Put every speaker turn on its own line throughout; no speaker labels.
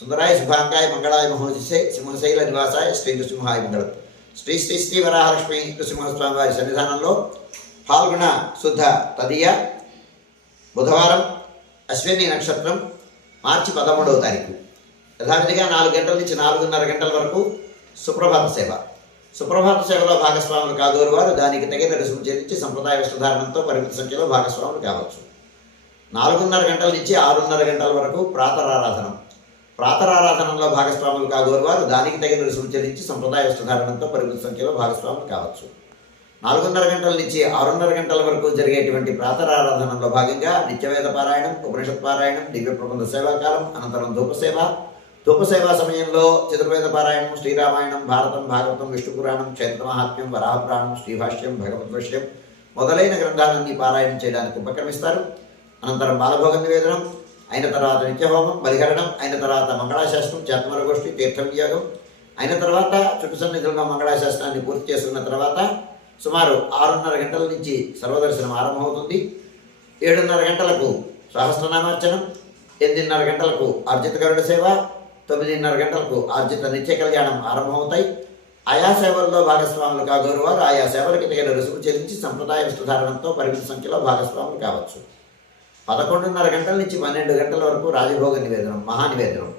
సుందరాయ శుభాంగాయ మంగళాయ మహోజిసే సింహశైల నివాసాయ శ్రీ నృసింహాయ మంగళం. శ్రీ శ్రీ శ్రీ వరాహలక్ష్మి నృసింహస్వామి వారి సన్నిధానంలో పాల్గొన శుద్ధ తదియ బుధవారం అశ్విని నక్షత్రం మార్చి పదమూడవ తారీఖు. యథావిధిగా నాలుగు గంటల నుంచి నాలుగున్నర గంటల వరకు సుప్రభాత సేవ. సుప్రభాత సేవలో భాగస్వాములు కాదోరు వారు దానికి తగిన రుసుము చెల్లించి సంప్రదాయ వస్త్రధారణంతో పరిమిత సంఖ్యలో భాగస్వాములు కావచ్చు. నాలుగున్నర గంటల నుంచి ఆరున్నర గంటల వరకు ప్రాతరారాధనం. ప్రాతరారాధనలో భాగస్వాములు కాగోరు వారు. దానికి తగిన రుసుము సంప్రదాయ వస్త్రధారణంతో పరిమిత సంఖ్యలో భాగస్వాములు కావచ్చు. నాలుగున్నర గంటల నుంచి ఆరున్నర గంటల వరకు జరిగేటువంటి ప్రాతరారాధనలో భాగంగా నిత్యవేద పారాయణం ఉపనిషత్ పారాయణం దివ్య ప్రబంధ సేవాకాలం అనంతరం ధూపసేవ ధూపసేవ సమయంలో చతుర్వేద పారాయణం శ్రీరామాయణం భారతం భాగవతం విష్ణు పురాణం క్షేత్ర మహాత్మ్యం వరాహపురాణం శ్రీభాష్యం భగవద్విషయం మొదలైన గ్రంథాలన్నీ పారాయణం చేయడానికి ఉపక్రమిస్తారు. అనంతరం బాలభోగ నివేదనం అయిన తర్వాత నిత్యహోమం బలిహరణం అయిన తర్వాత మంగళాశాస్త్రం చేతమర తీర్థవియోగం అయిన తర్వాత చుట్టు సన్నిధుల్లో మంగళాశాస్త్రాన్ని పూర్తి చేసుకున్న తర్వాత సుమారు ఆరున్నర గంటల నుంచి సర్వదర్శనం ఆరంభమవుతుంది. ఏడున్నర గంటలకు సహస్రనామార్చనం ఎనిమిదిన్నర గంటలకు అర్జిత గరుడ సేవ తొమ్మిదిన్నర గంటలకు అర్జిత నిత్య కళ్యాణం ఆరంభమవుతాయి. ఆయా సేవల్లో భాగస్వాములు కాగోరు వారు ఆయా సేవలకు తగిన రుసుము చెల్లించి సంప్రదాయ విస్తృధారణతో పరిమిత సంఖ్యలో భాగస్వాములు కావచ్చు. పదకొండున్నర గంటల నుంచి పన్నెండు గంటల వరకు రాజభోగ నివేదనం మహానివేదనం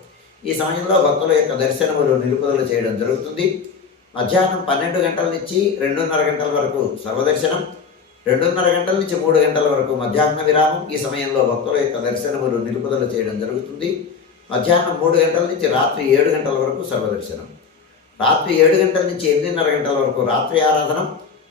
ఈ సమయంలో భక్తుల యొక్క దర్శనములు నిలుపుదల చేయడం జరుగుతుంది. మధ్యాహ్నం పన్నెండు గంటల నుంచి రెండున్నర గంటల వరకు సర్వదర్శనం రెండున్నర గంటల నుంచి మూడు గంటల వరకు మధ్యాహ్న విరామం. ఈ సమయంలో భక్తుల యొక్క దర్శనములు నిలుపుదల చేయడం జరుగుతుంది. మధ్యాహ్నం మూడు గంటల నుంచి రాత్రి ఏడు గంటల వరకు సర్వదర్శనం. రాత్రి ఏడు గంటల నుంచి ఎనిమిదిన్నర గంటల వరకు రాత్రి ఆరాధనం.